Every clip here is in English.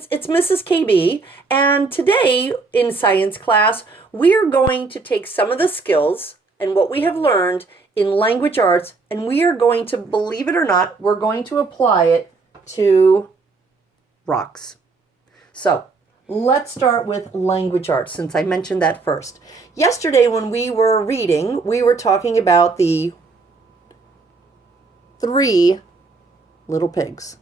students, it's Mrs. KB, and today in science class, we're going to take some of the skills and what we have learned in language arts, and we are going to, believe it or not, we're going to apply it to rocks. So, let's start with language arts, since I mentioned that first. Yesterday when we were reading, we were talking about the 3 little pigs.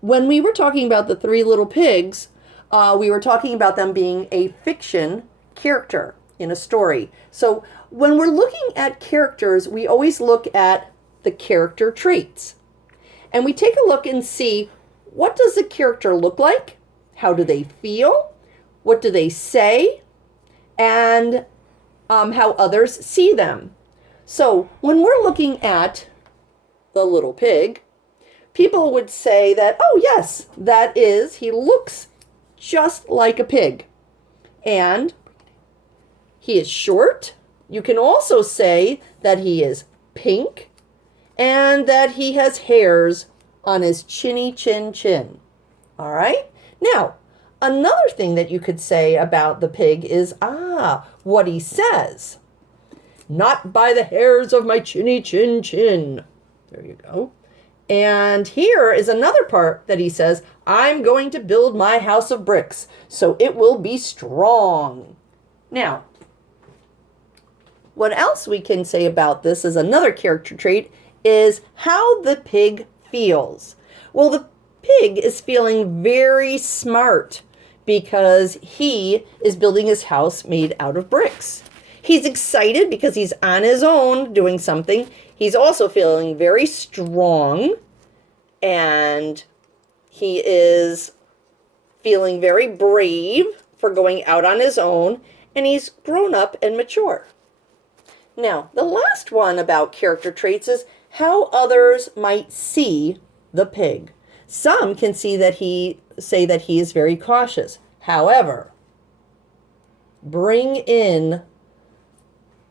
When we were talking about the 3 little pigs, we were talking about them being a fiction character in a story. So when we're looking at characters, we always look at the character traits. And we take a look and see, what does the character look like? How do they feel? What do they say? And how others see them. So when we're looking at the little pig, people would say that, oh yes, that is, he looks just like a pig. And he is short. You can also say that he is pink and that he has hairs on his chinny chin. All right? Now, another thing that you could say about the pig is, what he says. Not by the hairs of my chinny chin. There you go. And here is another part that he says, I'm going to build my house of bricks, so it will be strong. Now, what else we can say about this is another character trait is how the pig feels. Well, the pig is feeling very smart because he is building his house made out of bricks. He's excited because he's on his own doing something. He's also feeling very strong, and he is feeling very brave for going out on his own, and he's grown up and mature. Now, the last one about character traits is how others might see the pig. Some can say that he is very cautious. However, bring in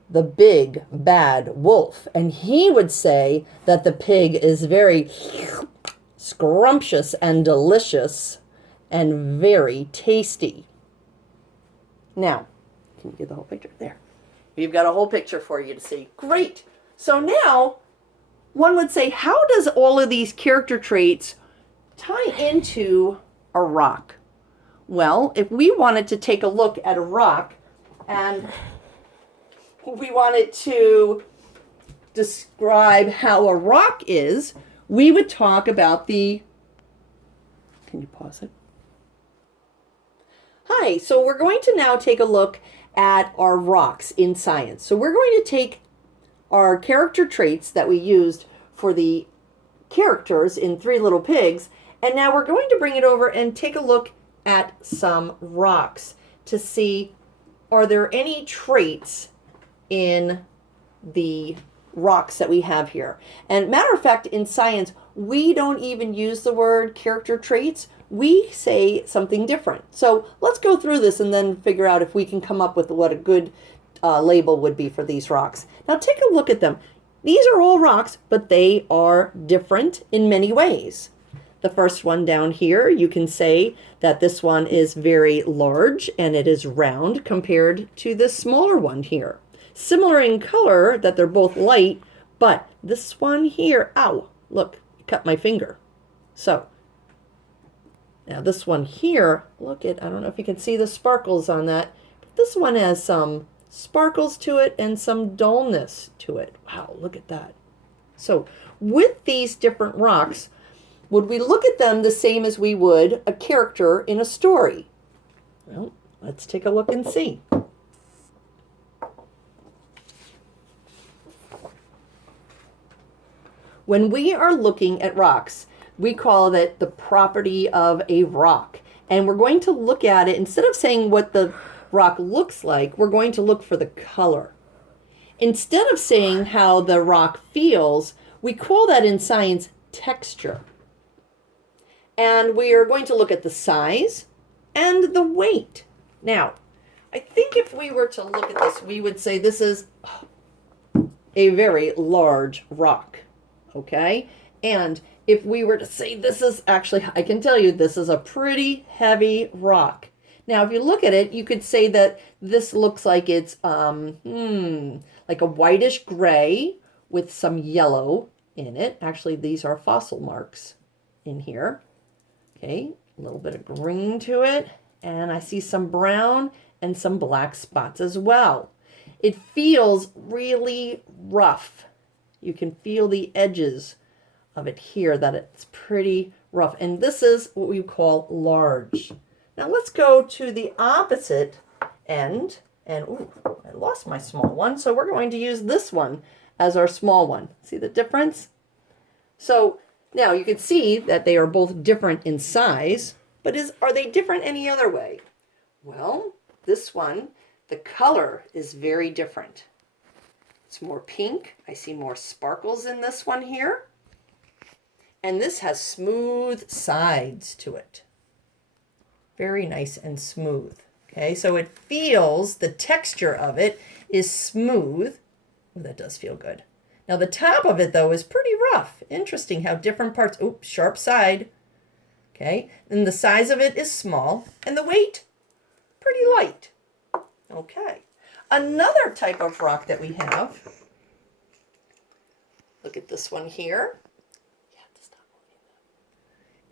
the big bad wolf, and he would say that the pig is very scrumptious and delicious and very tasty. Now, can you get the whole picture? There. We've got a whole picture for you to see. Great. So now, one would say, how does all of these character traits tie into a rock? Well, if we wanted to take a look at a rock and we wanted to describe how a rock is, we would talk about can you pause it? Hi, so we're going to now take a look at our rocks in science. So we're going to take our character traits that we used for the characters in 3 Little Pigs, and now we're going to bring it over and take a look at some rocks to see, are there any traits in the rocks that we have here. And matter of fact, in science, we don't even use the word character traits. We say something different. So let's go through this and then figure out if we can come up with what a good label would be for these rocks. Now take a look at them. These are all rocks, but they are different in many ways. The first one down here, you can say that this one is very large and it is round compared to this smaller one here. Similar in color, that they're both light, but this one here, ow, look, it cut my finger. So, now this one here, look at, I don't know if you can see the sparkles on that, but this one has some sparkles to it and some dullness to it. Wow, look at that. So, with these different rocks, would we look at them the same as we would a character in a story? Well, let's take a look and see. When we are looking at rocks, we call it the property of a rock. And we're going to look at it, instead of saying what the rock looks like, we're going to look for the color. Instead of saying how the rock feels, we call that in science texture. And we are going to look at the size and the weight. Now, I think if we were to look at this, we would say this is a very large rock. Okay? And if we were to say this is actually, I can tell you this is a pretty heavy rock. Now, if you look at it, you could say that this looks like it's like a whitish gray with some yellow in it. Actually, these are fossil marks in here. Okay, a little bit of green to it, and I see some brown and some black spots as well. It feels really rough. You can feel the edges of it here, that it's pretty rough. And this is what we call large. Now let's go to the opposite end. And ooh, I lost my small one. So we're going to use this one as our small one. See the difference? So now you can see that they are both different in size, but are they different any other way? Well, this one, the color is very different. It's more pink. I see more sparkles in this one here. And this has smooth sides to it. Very nice and smooth. Okay, so it feels, the texture of it is smooth. Ooh, that does feel good. Now the top of it though is pretty rough. Interesting how different parts, oops, sharp side. Okay, and the size of it is small and the weight, pretty light. Okay, another type of rock that we have, look at this one here.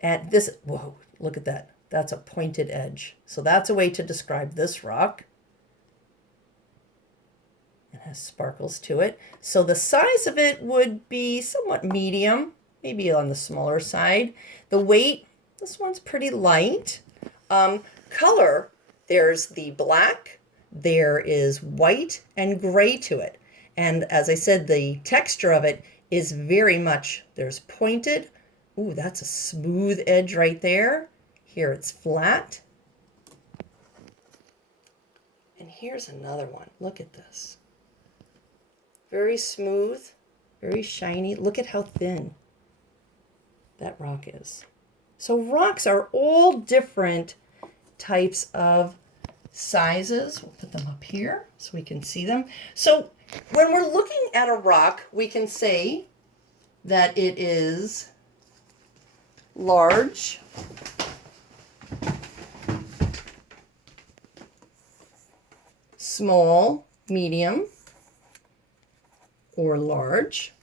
And this, whoa, look at that. That's a pointed edge. So that's a way to describe this rock. It has sparkles to it. So the size of it would be somewhat medium, maybe on the smaller side. The weight, this one's pretty light. Color, there's the black, there is white and gray to it. And as I said, the texture of it is very much, there's pointed. Ooh, that's a smooth edge right there. Here it's flat. And here's another one. Look at this. Very smooth, very shiny. Look at how thin that rock is. So rocks are all different types of sizes. We'll put them up here so we can see them. So when we're looking at a rock, we can say that it is large, small, medium, or large.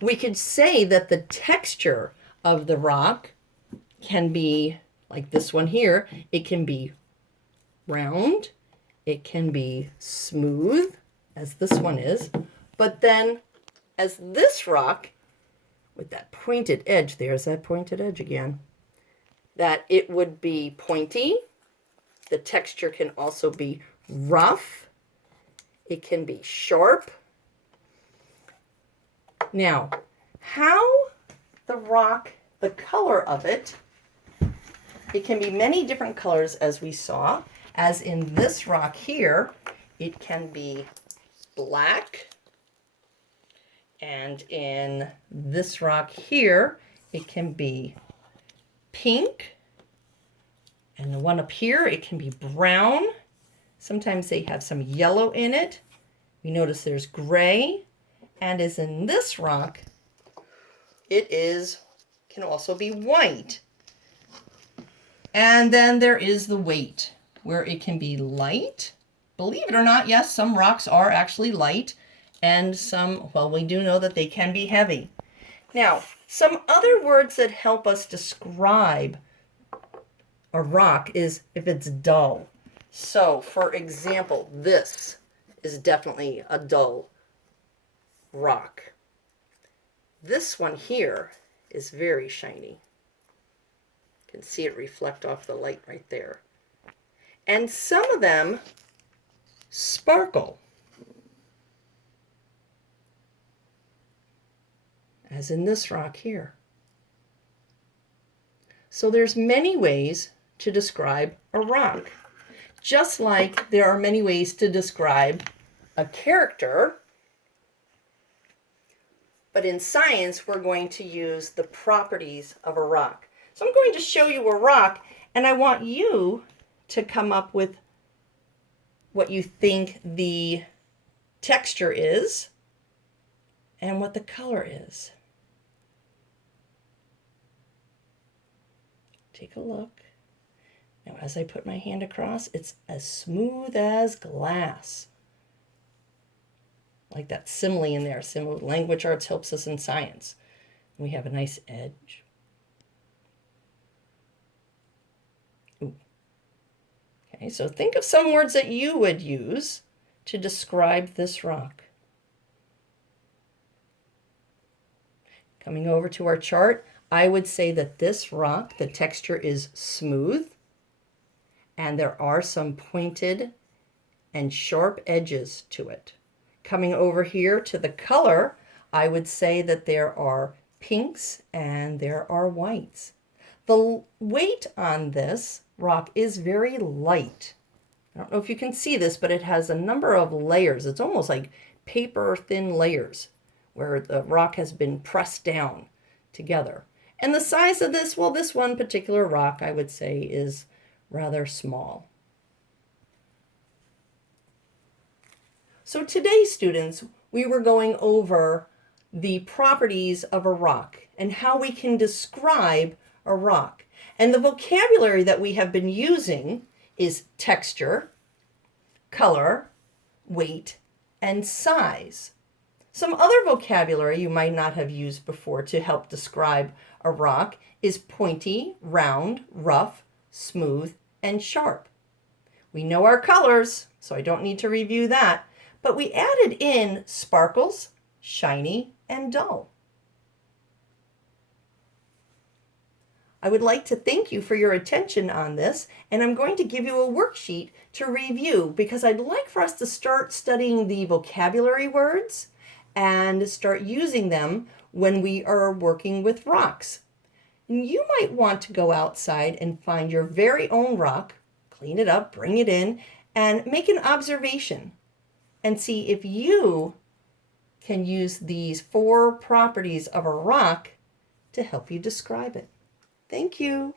We could say that the texture of the rock can be like this one here. It can be round, it can be smooth, as this one is, but then as this rock, with that pointed edge, there's that pointed edge again, that it would be pointy. The texture can also be rough. It can be sharp. Now, how the rock, the color of it, it can be many different colors as we saw. As in this rock here, it can be black. And in this rock here, it can be pink. And the one up here, it can be brown. Sometimes they have some yellow in it. We notice there's gray. And as in this rock, it can also be white. And then there is the weight, where it can be light. Believe it or not, yes, some rocks are actually light. And some, well, we do know that they can be heavy. Now, some other words that help us describe a rock is if it's dull. So, for example, this is definitely a dull rock. This one here is very shiny. You can see it reflect off the light right there. And some of them sparkle, as in this rock here. So there's many ways to describe a rock. Just like there are many ways to describe a character, but in science we're going to use the properties of a rock. So I'm going to show you a rock, and I want you to come up with what you think the texture is and what the color is. Take a look. Now, as I put my hand across, it's as smooth as glass. Like that simile in there. Simile, language arts helps us in science. We have a nice edge. Ooh. Okay, so think of some words that you would use to describe this rock. Coming over to our chart, I would say that this rock, the texture is smooth, and there are some pointed and sharp edges to it. Coming over here to the color, I would say that there are pinks and there are whites. The weight on this rock is very light. I don't know if you can see this, but it has a number of layers. It's almost like paper thin layers where the rock has been pressed down together. And the size of this, well, this one particular rock, I would say, is rather small. So today, students, we were going over the properties of a rock and how we can describe a rock. And the vocabulary that we have been using is texture, color, weight, and size. Some other vocabulary you might not have used before to help describe a rock is pointy, round, rough, smooth, and sharp. We know our colors, so I don't need to review that, but we added in sparkles, shiny, and dull. I would like to thank you for your attention on this, and I'm going to give you a worksheet to review because I'd like for us to start studying the vocabulary words and start using them when we are working with rocks. And you might want to go outside and find your very own rock, clean it up, bring it in, and make an observation and see if you can use these 4 properties of a rock to help you describe it. Thank you.